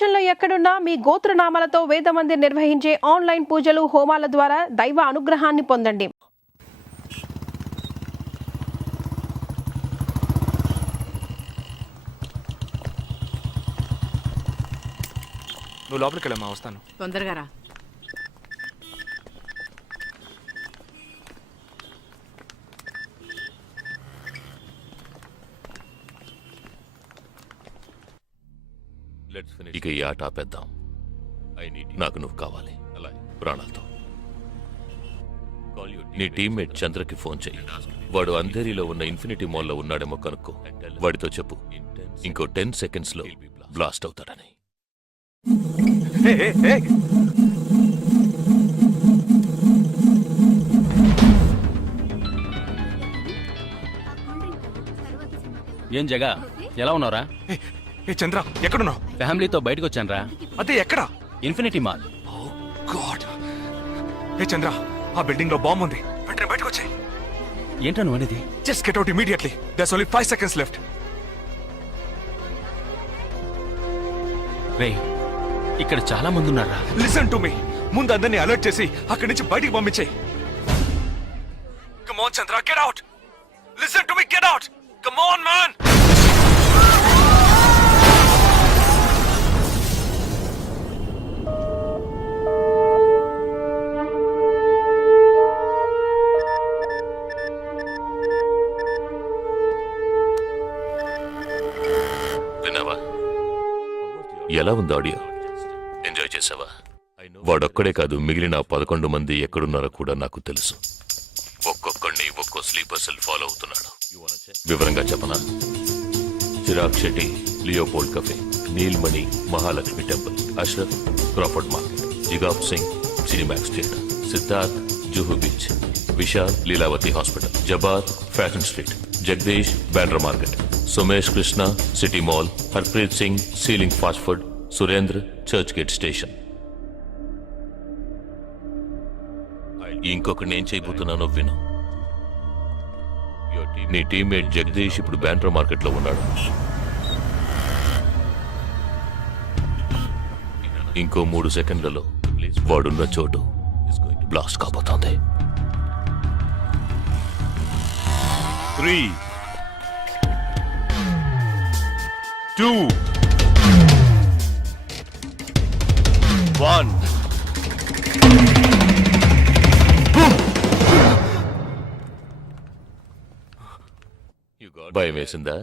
ప్రపంచంలో ఎక్కడున్నా మీ గోత్రనామాలతో వేదమందిర్ నిర్వహించే ఆన్లైన్ పూజలు హోమాల ద్వారా దైవ అనుగ్రహాన్ని పొందండి. నువ్వు లోపలికి వెళ్ళమ్మా, వస్తాను. తొందరగా రా. ఇక ఈ ఆట ఆపేద్దాం. నాకు నువ్వు కావాలి ప్రాణాలతో. నీ టీమ్మేట్ చంద్రకి ఫోన్ చెయ్యి. వాడు అంధేరిలో ఉన్న ఇన్ఫినిటీ మాల్లో ఉన్నాడేమో కనుక్కో. వాడితో చెప్పు ఇంకో 10 seconds లో బ్లాస్ట్ అవుతాడని. ఏం జగా, ఎలా ఉన్నారా? చంద్ర, ఎక్కడున్నావు? ఫ్యామిలీతో బయటకు వచ్చాను రా. అదే ఎక్కడ? Infinity mall. చంద్ర, ఆ బిల్డింగ్ లో బాంబు ఉంది. వెంటనే బయటకు వచ్చాయి. ఏంటో నువ్వు అనేది? Just get out immediately. There's only 5 seconds left. రే, ఇక్కడ చాలా మంది ఉన్నారా? Listen to me. ముందు అందరినీ అలర్ట్ చేసి అక్కడి నుంచి బయటికి పంపించేయి. Come on Chandra, get out. Listen to me, get out. Come on man. విన్నావా? ఎలా ఉంది ఆడియో? ఎంజాయ్ చేసావా? వాడొక్కడే కాదు, మిగిలిన 11 మంది ఎక్కడున్నారో కూడా నాకు తెలుసు. ఒక్కొక్కడిని ఒక్కో స్లీపర్ సెల్ ఫాలో అవుతున్నాడు. వివరంగా చెప్పనా? Chirag Shetty, Leopold cafe, Neelmani, Mahalakshmi temple, Ashraf, Crawford market, Jigab Singh, Cinemax theatre, Siddharth, Juhu beach, Vishal, Lilavati hospital, Jabar, fashion street, Jagdish, Bandra market, Sumesh Krishna, city mall, Harpreet Singh, ceiling fast food, Surendra, Churchgate station. ఇంకొకటి నేను చేయబోతున్నానో విను. నీ టీమ్మేట్ జగదీష్ ఇప్పుడు బ్యాండ్రా మార్కెట్ లో ఉన్నాడు. ఇంకో 3 సెకండ్లలో వాడున్న చోటు బ్లాస్ట్ కాబోతోంది. 3, 2, 1. భయం వేసిందా?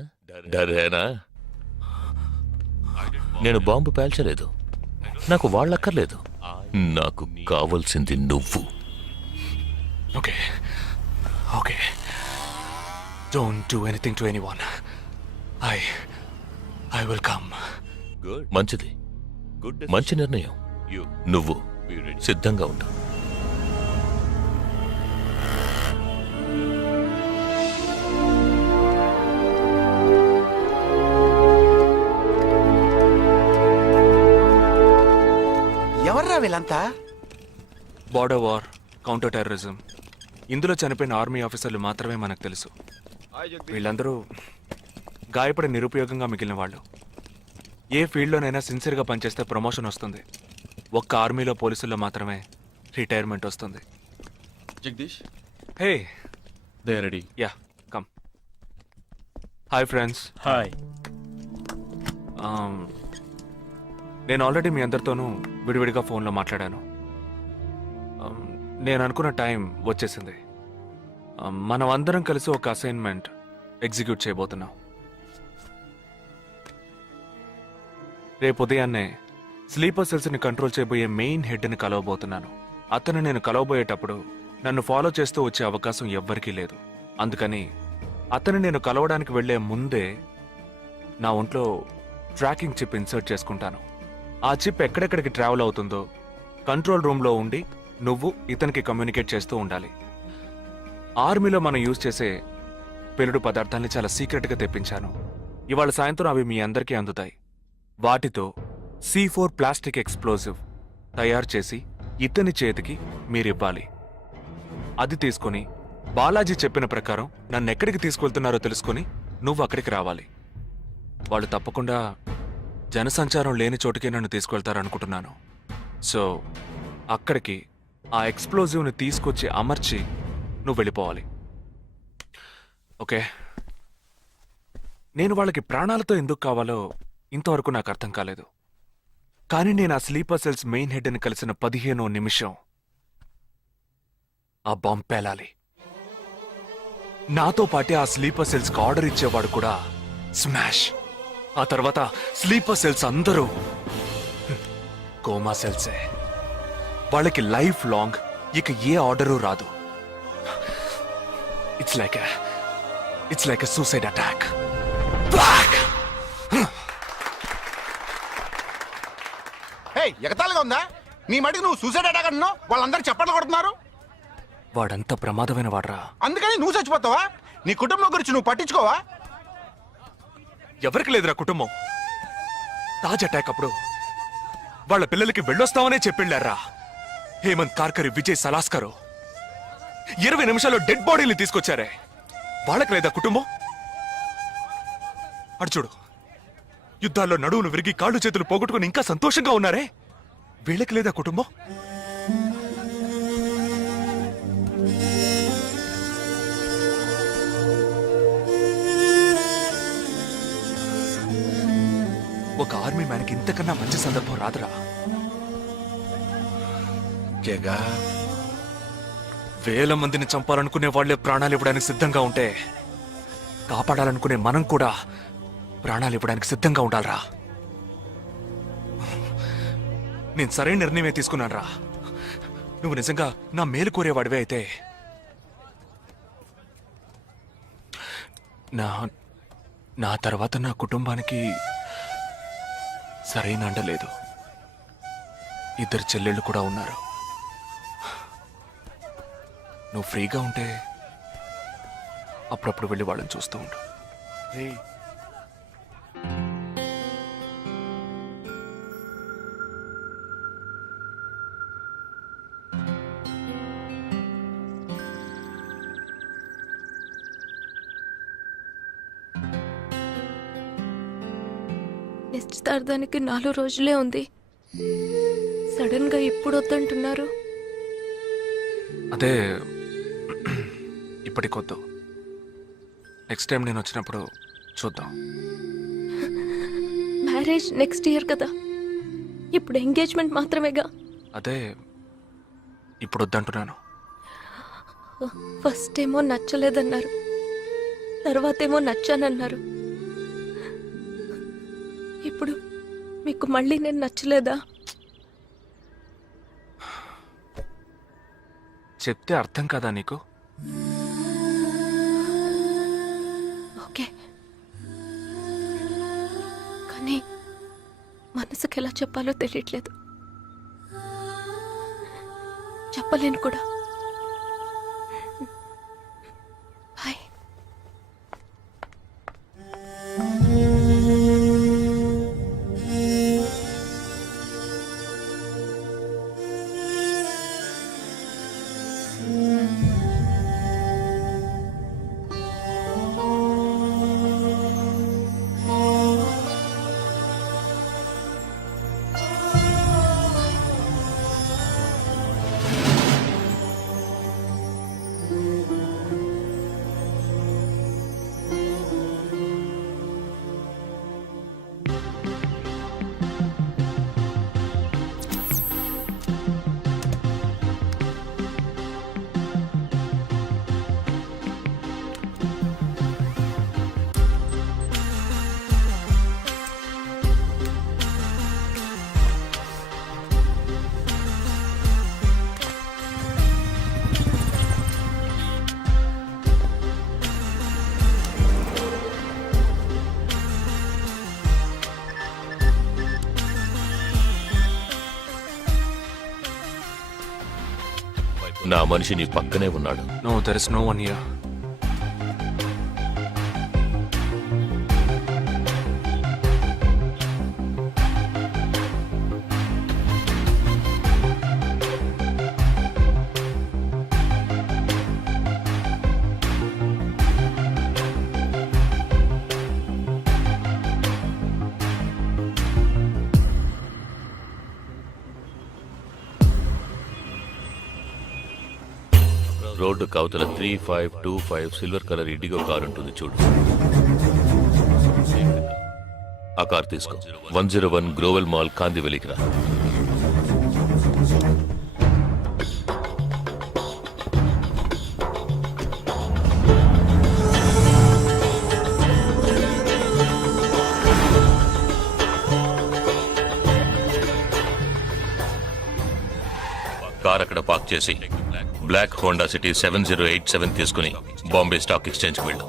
డరేనా? నేను బాంబు పేల్చలేదు. నాకు వాళ్ళక్కర్లేదు. నాకు కావలసింది నువ్వు. Okay okay, don't do anything to anyone. I will come. మంచిది, మంచి నిర్ణయం. నువ్వు సిద్ధంగా ఉండు. ఎవర్రా వీళ్ళంతా? బార్డర్ వార్, కౌంటర్ టెర్రరిజం, ఇందులో చనిపోయిన ఆర్మీ ఆఫీసర్లు మాత్రమే మనకు తెలుసు. వీళ్ళందరూ గాయపడి నిరుపయోగంగా మిగిలిన వాళ్ళు. ఏ ఫీల్డ్లోనైనా సిన్సియర్గా పనిచేస్తే ప్రమోషన్ వస్తుంది. ఒక్క ఆర్మీలో పోలీసుల్లో మాత్రమే రిటైర్మెంట్ వస్తుంది. Jagdish, hey, they are ready. Yeah, come. Hi friends. Hi. నేను ఆల్రెడీ మీ అందరితోనూ విడివిడిగా ఫోన్లో మాట్లాడాను. నేను అనుకున్న టైం వచ్చేసింది. మనం అందరం కలిసి ఒక అసైన్మెంట్ ఎగ్జిక్యూట్ చేయబోతున్నాం. రేపు ఉదయాన్నే స్లీపర్ సెల్స్ని కంట్రోల్ చేయబోయే మెయిన్ హెడ్ని కలవబోతున్నాను. అతను నేను కలవబోయేటప్పుడు నన్ను ఫాలో చేస్తూ వచ్చే అవకాశం ఎవ్వరికీ లేదు. అందుకని అతను నేను కలవడానికి వెళ్లే ముందే నా ఒంట్లో ట్రాకింగ్ చిప్ ఇన్సర్ట్ చేసుకుంటాను. ఆ చిప్ ఎక్కడెక్కడికి ట్రావెల్ అవుతుందో కంట్రోల్ రూమ్లో ఉండి నువ్వు ఇతనికి కమ్యూనికేట్ చేస్తూ ఉండాలి. ఆర్మీలో మనం యూజ్ చేసే పెలుడు పదార్థాన్ని చాలా సీక్రెట్గా తెప్పించాను. ఇవాళ సాయంత్రం అవి మీ అందరికీ అందుతాయి. వాటితో C4 ప్లాస్టిక్ ఎక్స్ప్లోజివ్ తయారు చేసి ఇతని చేతికి మీరివ్వాలి. అది తీసుకుని బాలాజీ చెప్పిన ప్రకారం నన్ను ఎక్కడికి తీసుకెళ్తున్నారో తెలుసుకుని నువ్వు అక్కడికి రావాలి. వాళ్ళు తప్పకుండా జనసంచారం లేని చోటుకి నన్ను తీసుకెళ్తారనుకుంటున్నాను. సో అక్కడికి ఆ ఎక్స్ప్లోజివ్ని తీసుకొచ్చి అమర్చి నువ్వు వెళ్ళిపోవాలి. ఓకే? నేను వాళ్ళకి ప్రాణాలతో ఎందుకు కావాలో ఇంతవరకు నాకు అర్థం కాలేదు. కానీ నేను ఆ స్లీపర్ సెల్స్ మెయిన్ హెడ్ని కలిసిన 15వ నిమిషం ఆ బాంబ్ పేలాలి. నాతో పాటే ఆ స్లీపర్ సెల్స్కి ఆర్డర్ ఇచ్చేవాడు కూడా స్మాష్. ఆ తర్వాత స్లీపర్ సెల్స్ అందరూ కోమా సెల్సే. వాళ్ళకి లైఫ్ లాంగ్ ఇక ఏ ఆర్డరు రాదు. It's like a suicide attack. ఎగతాళిగా ఉందా? నీ మటుకు నువ్వు సూసైడ్ అటాక్ అంటున్నావు, వాళ్ళందరూ చప్పట్లు కొడుతున్నారు. వాడంత ప్రమాదమైన వాడ్రా. అందుకని నువ్వు చచ్చిపోతావా? నీ కుటుంబం గురించి నువ్వు పట్టించుకోవా? ఎవరికి లేదురా కుటుంబం. తాజ్ అటాక్ అప్పుడు వాళ్ళ పిల్లలకి వెళ్ళొస్తామనే చెప్పిళ్ళారా. హేమంత్ కార్కరి, విజయ్ సలాస్కరు 20 నిమిషాల్లో డెడ్ బాడీని తీసుకొచ్చారే. వాళ్ళకి లేదా కుటుంబం? అడు చూడు, యుద్ధాల్లో నడువులు విరిగి కాళ్ళు చేతులు పోగొట్టుకుని ఇంకా సంతోషంగా ఉన్నారే. వీళ్ళకి లేదా కుటుంబం? ఒక ఆర్మీ మ్యాన్కి ఇంతకన్నా మంచి సందర్భం రాదురా. జగా, వేల మందిని చంపాలనుకునే వాళ్లే ప్రాణాలు ఇవ్వడానికి సిద్ధంగా ఉంటే కాపాడాలనుకునే మనం కూడా ప్రాణాలు ఇవ్వడానికి సిద్ధంగా ఉండాలరా. నేను సరైన నిర్ణయమే తీసుకున్నానురా. నువ్వు నిజంగా నా మేలు కోరేవాడివే అయితే నా తర్వాత నా కుటుంబానికి సరైన అండ లేదు. 2 చెల్లెళ్ళు కూడా ఉన్నారు. నువ్వు ఫ్రీగా ఉంటే అప్పుడప్పుడు వెళ్ళి వాళ్ళని చూస్తూ ఉండు. నిశ్చితార్థానికి 4 రోజులే ఉంది. సడన్ గా ఇప్పుడు వద్దంటున్నారు. అదే ఇప్పటికొద్దు. నెక్స్ట్ టైం నేను వచ్చినప్పుడు చూద్దాం. మ్యారేజ్ నెక్స్ట్ ఇయర్ కదా, ఇప్పుడు ఎంగేజ్మెంట్ మాత్రమేగా. అదే ఇప్పుడు వద్దంటున్నాను. ఫస్ట్ ఏమో నచ్చలేదన్నారు, తర్వాతేమో నచ్చానన్నారు. ఇప్పుడు మీకు మళ్ళీ నేను నచ్చలేదా? చెప్తే అర్థం కాదా నీకు? ఓకే, కానీ మనసుకి ఎలా చెప్పాలో తెలియట్లేదు. చెప్పలేను కూడా. బాయ్. నా మనిషి నీ పక్కనే ఉన్నాడు. No, there is no one here. Road కవతల 3525 సిల్వర్ కలర్ ఇండిగో కార్ ఉంటుంది చూడు. ఆ కార్ తీసుకో. 101 గ్రోవెల్ మాల్ కాందివెలికి రా. కార్ అక్కడ పార్క్ చేసి బ్లాక్ హోండా సిటీ 7087 తీసుకుని బాంబే స్టాక్ ఎక్స్చేంజ్కి వెళ్ళు.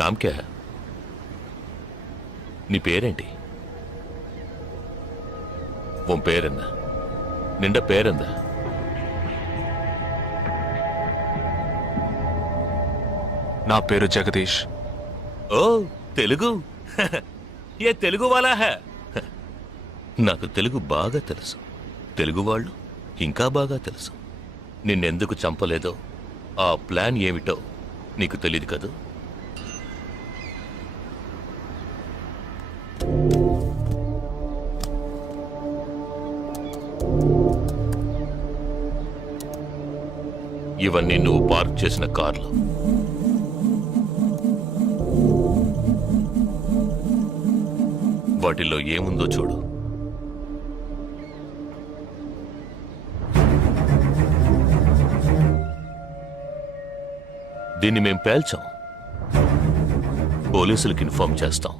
నామ్ క్యా హై? నీ పేరేంటి? ఉన్ పేరెందా? నిండా పేరెందా? నా పేరు జగదీష్. ఓ తెలుగు. ఏ తెలుగు వాలా హై? నాకు తెలుగు బాగా తెలుసు. తెలుగు వాళ్ళు ఇంకా బాగా తెలుసు. నిన్నెందుకు చంపలేదో, ఆ ప్లాన్ ఏమిటో నీకు తెలియదు కదూ? ఇవన్నీ నువ్వు పార్క్ చేసిన కార్లు. వాటిల్లో ఏముందో చూడు. దీన్ని మేం పేల్చాం. పోలీసులకు ఇన్ఫార్మ్ చేస్తాం.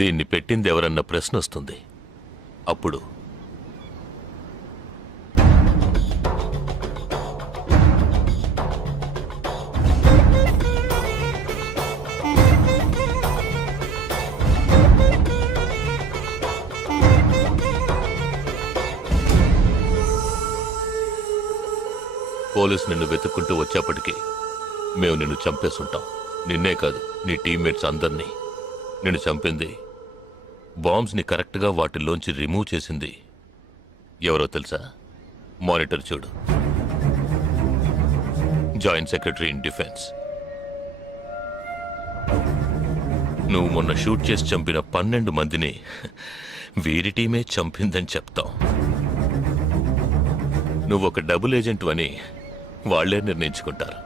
దీన్ని పెట్టింది ఎవరన్న ప్రశ్న వస్తుంది. అప్పుడు పోలీసు నిన్ను వెతుక్కుంటూ వచ్చేప్పటికీ మేము నిన్ను చంపేసుంటాం. నిన్నే కాదు, నీ టీమ్మేట్స్ అందరినీ. నిన్ను చంపింది, బాంబ్స్ని కరెక్ట్గా వాటిల్లోంచి రిమూవ్ చేసింది ఎవరో తెలుసా? మానిటర్ చూడు. Joint secretary in defence. నువ్వు మొన్న షూట్ చేసి చంపిన 12 మందిని వీరి టీమే చంపిందని చెప్తాం. నువ్వొక డబుల్ ఏజెంట్ అని వాళ్లే నిర్ణయించుకుంటారు.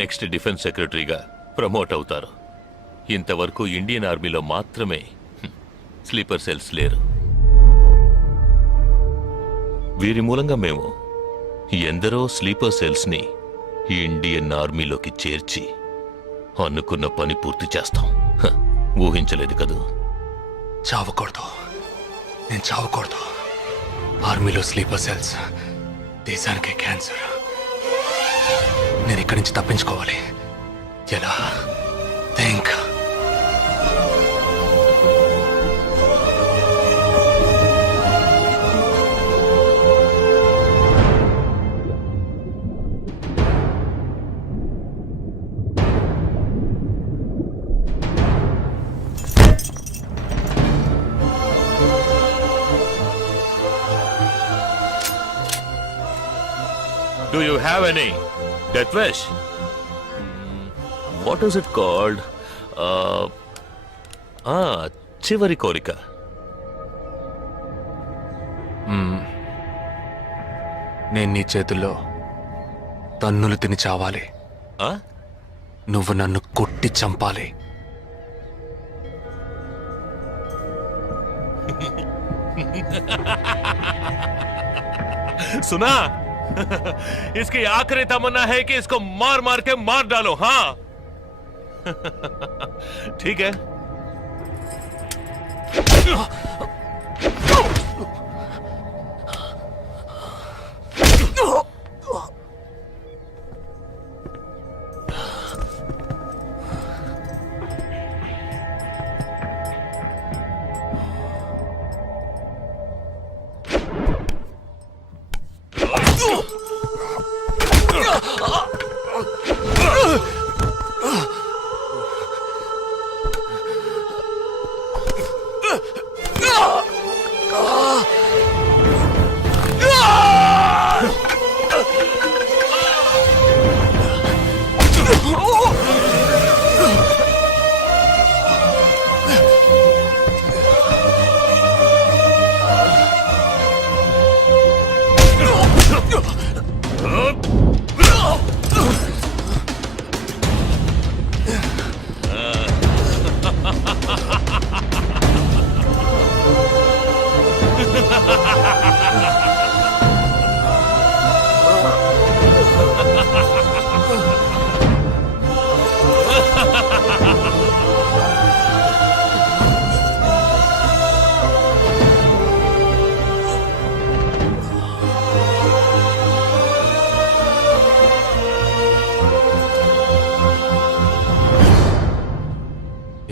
నెక్స్ట్ డిఫెన్స్ సెక్రటరీగా ప్రమోట్ అవుతారు. ఇంతవరకు ఇండియన్ ఆర్మీలో మాత్రమే స్లీపర్ సెల్స్ లేరు. వీరి మూలంగా మేము ఎందరో స్లీపర్ సెల్స్ని ఇండియన్ ఆర్మీలోకి చేర్చి అనుకున్న పని పూర్తి చేస్తాం. ఊహించలేదు కదూ? చావకూడదు, నేను చావకూడదు. ఆర్మీలో స్లీపర్ సెల్స్ దేశానికే క్యాన్సర్. నేను ఇక్కడి నుంచి తప్పించుకోవాలి. ఎలా? Think. Do you have any death wish? What is it called? చివరి కోరిక. నేను నీ చేతుల్లో తన్నులు తిని చావాలి. నువ్వు నన్ను కొట్టి చంపాలి. सुना? इसकी आखिरी तमन्ना है कि इसको मार मार के मार डालो. हाँ ठीक है.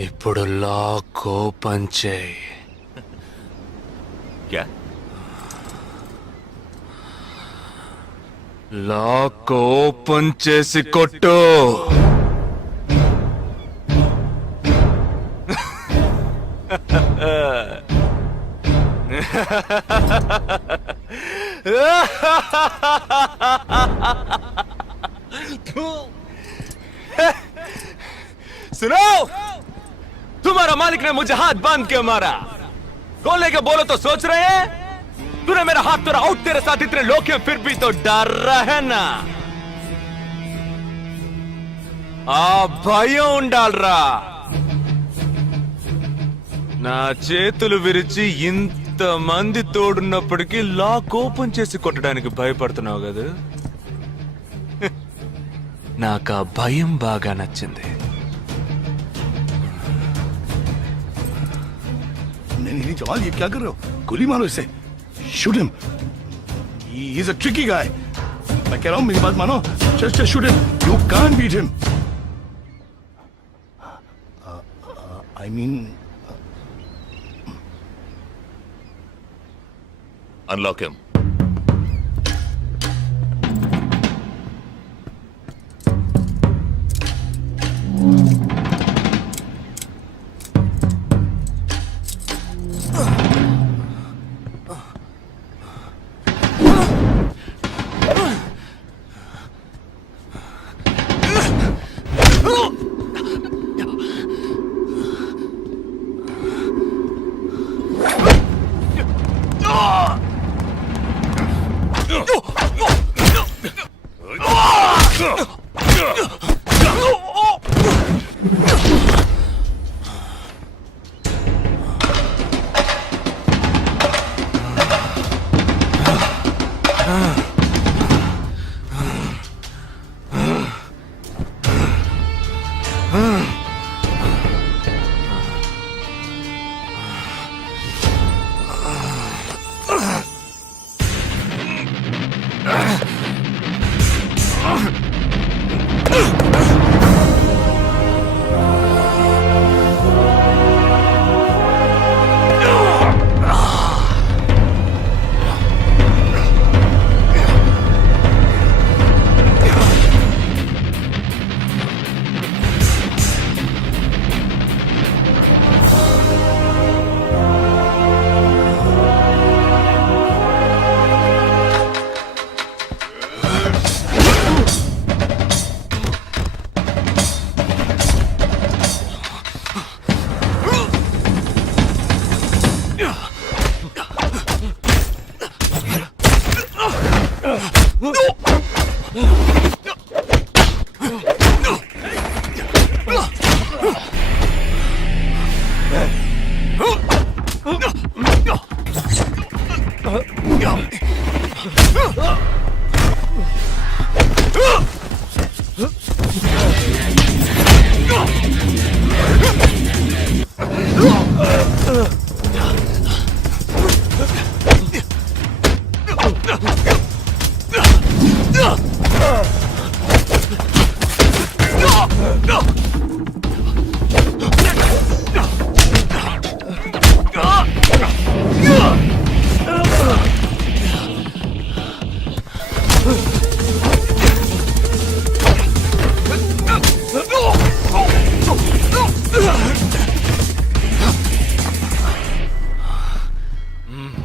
ఇప్పుడు లాక్ ఓపెన్ చేయి. क्या? లాక్ ఓపెన్ చేసి కొట్టు. सुनो, तुम्हारा मालिक ने मुझे हाथ बांध के मारा। कौन लेके बोलो तो सोच रहे हैं? तूने मेरा हाथ तोड़ा आउट, तेरे साथ इतने लोग हैं फिर भी तो डर रहा है ना। ఆ భయం ఉండాలరా. నా చేతులు విరిచి ఇంతమంది తోడున్నప్పటికీ లాక్ ఓపెన్ చేసి కొట్టడానికి భయపడుతున్నావు కదా. నాకు ఆ భయం బాగా నచ్చింది. नहीं जवान ये क्या कर रहे हो? गोली मारो इसे, shoot him, he is a tricky guy. मैं कह रहा हूं मेरी बात मानो, just shoot him, you can't beat him. I mean unlock him.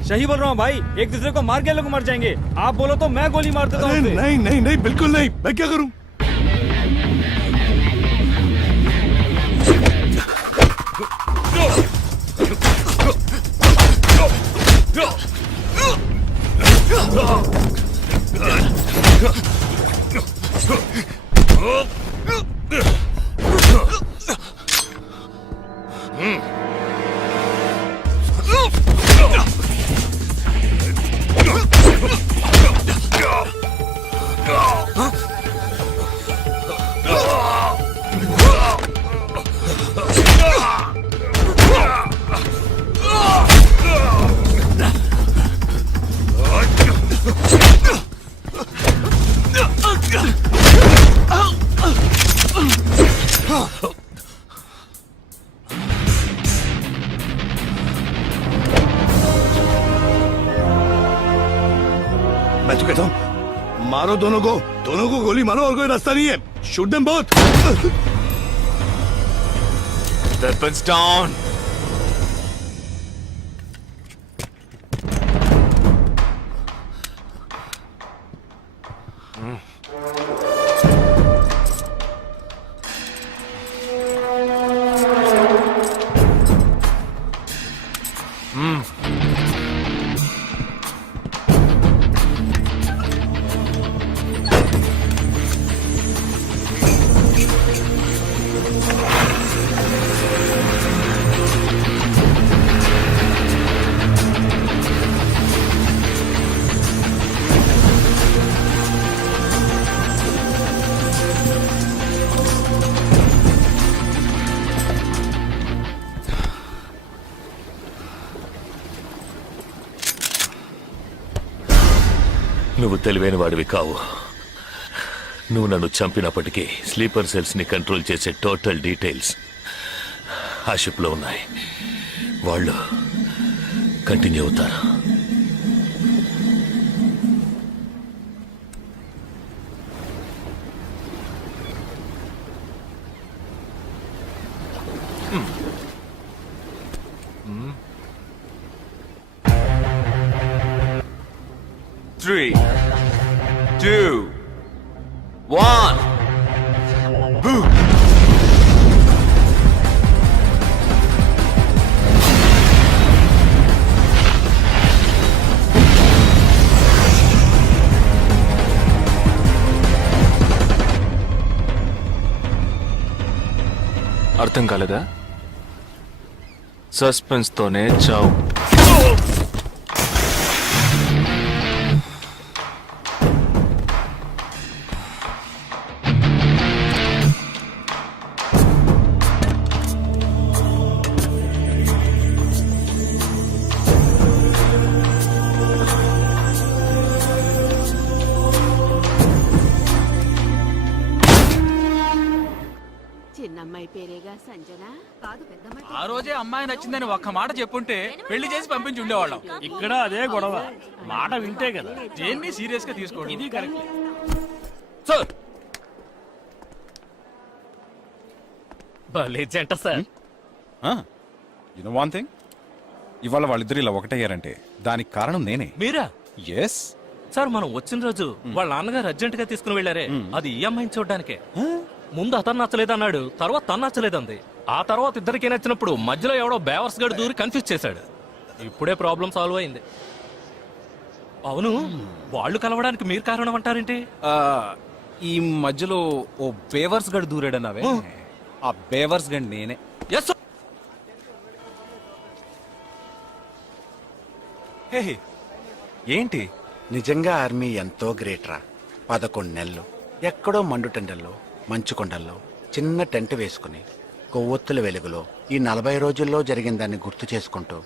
सही बोल रहा हूँ भाई, एक दूसरे को मार के लोग मर जाएंगे. आप बोलो तो मैं गोली मार देता हूँ. नहीं नहीं नहीं बिल्कुल नहीं, मैं क्या करूं? मैं तो कहता हूं मारो दोनों को गोली मारो और कोई रास्ता नहीं है. Shoot them both. Weapons down. నువ్వు తెలివైన వాడివి కావు. నువ్వు నన్ను చంపినప్పటికీ స్లీపర్ సెల్స్ ని కంట్రోల్ చేసే టోటల్ డీటెయిల్స్ ఆ షిప్లో ఉన్నాయి. వాళ్ళు కంటిన్యూ అవుతారు. Three, two, one. అర్థం కాలేదా? సస్పెన్స్ తోనే చావు. చిన్నమ్మాయి పేరేగా సంజన కాదు పెద్దమ్మాయి. ఆ రోజే అమ్మాయి నచ్చిందని ఒక్క మాట చెప్పుంటే పెళ్లి చేసి పంపించి ఉండేవాళ్ళం. ఇక్కడ అదే గొడవ, మాట వింటే కదా దేన్ని సీరియస్ గా తీసుకోండి. ఇది కరెక్ట్ సార్ భలే జంట sir. You know one thing, ఇవాళ వాళ్ళిద్దరు ఇలా ఒకటయ్యారంటే దానికి కారణం నేనే. మీరా? ఎస్ సార్ మనం వచ్చిన రోజు వాళ్ళ నాన్నగారు అర్జెంట్ గా తీసుకుని వెళ్ళారే, అది ఈ అమ్మాయిని చూడడానికే. ముందు అతను నచ్చలేదన్నాడు, తర్వాత తను నచ్చలేదంది. ఆ తర్వాత ఇద్దరికి నచ్చినప్పుడు మధ్యలో ఎవడో బేవర్స్ గడు దూరి కన్ఫ్యూజ్ చేశాడు. ఇప్పుడే ప్రాబ్లం సాల్వ్ అయింది. అవును, వాళ్ళు కలవడానికి మీరు కారణం అంటారేంటి? ఈ మధ్యలో ఓ బేవర్స్ గడు దూరాడన్నావే, ఆ బేవర్స్ గడు నేనే. ఎస్ హే, ఏంటి? నిజంగా ఆర్మీ ఎంతో గ్రేట్ రా. 11 నెలలు ఎక్కడో మండుటెండల్లో మంచు కొండల్లో చిన్న టెంట్ వేసుకుని కొవ్వొత్తుల వెలుగులో ఈ 40 రోజుల్లో జరిగిన దాన్ని గుర్తు చేసుకుంటూ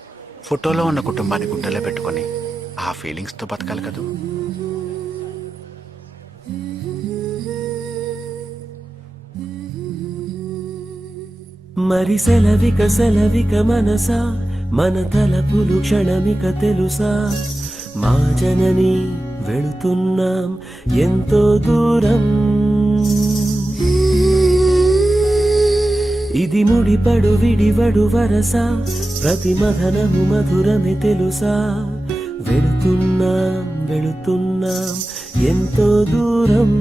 ఫోటోలో ఉన్న కుటుంబాన్ని గుండెలో పెట్టుకుని ఆ ఫీలింగ్స్ తో బతకాలి కదూ. మరి సెలవిక మనసా, మన తలపులు క్షణమిక తెలుసా, మా జనని వెళుతున్నాం ఎంతో దూరం. ఇది ముడిపడు విడివడు వరస, ప్రతి మధనము మధురమే తెలుసా, వెళుతున్నాం ఎంతో దూరం.